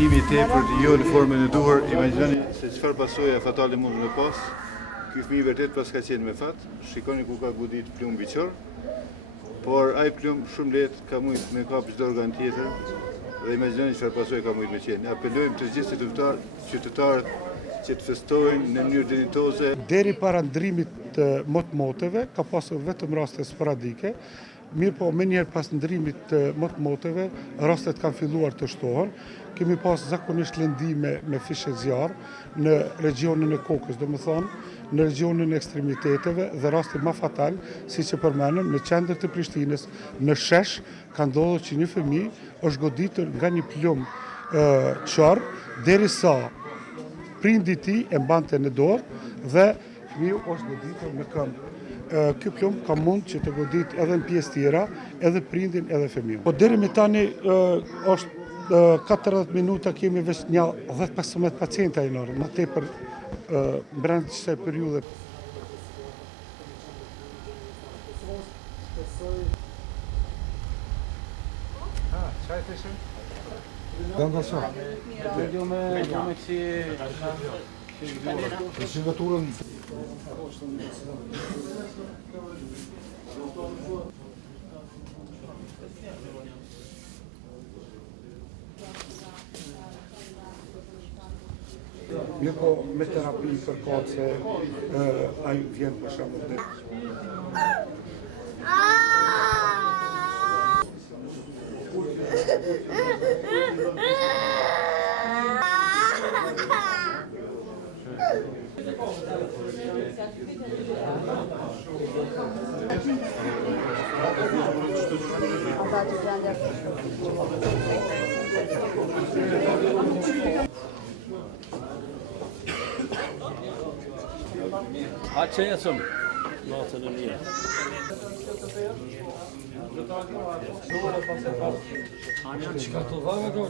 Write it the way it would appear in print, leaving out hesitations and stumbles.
Fëmimi I tepër jo në formën e duhur, imagjinoni se çfarë pasojë fatale mund të pas. Ky fëmijë vërtet pas ka qenë me fat. Shikoni ku ka godit plumb biçor. Por ai plumb shumë lehtë ka mujt me kap çdo organ tjetër. Dhe imagjinoni çfarë pasojë ka mujt me qenë. Apelojmë të gjithë qytetarët që të festojnë në mënyrë dinjitoze. Deri para ndrimit të motmoteve ka pasur vetëm raste sporadike. Mirë po, me njerë pas ndrimit të motmoteve, rastet kanë filluar të shtohen. Kemi pas zakonisht lëndime me fishe zjarë në regionin e kokës, do më thonë, në regionin e ekstremiteteve dhe rasti ma fatal, si që përmenëm, në qendër të Prishtinës, në Shesh, ka ndodhur që një fëmijë është goditur nga një plumb qarë, derisa prindi I tij e mbante në dorë dhe fëmiu është goditur në këmbë. Ky plumb ka mund që të godit edhe në pjesë tjera, edhe prindin, edhe fëmijën. Po deri me tani është 40 minuta kemi veç një 10-15 pacienta I nërë, më tepër brenda kësaj periudhe. Çfarë thëshën? Dënda sa? Jo me Signaturën. Mirë po, me terapi përkat se ai vjen për shembull dhe Açayasın. Natını niye? Çıkartıldı mı?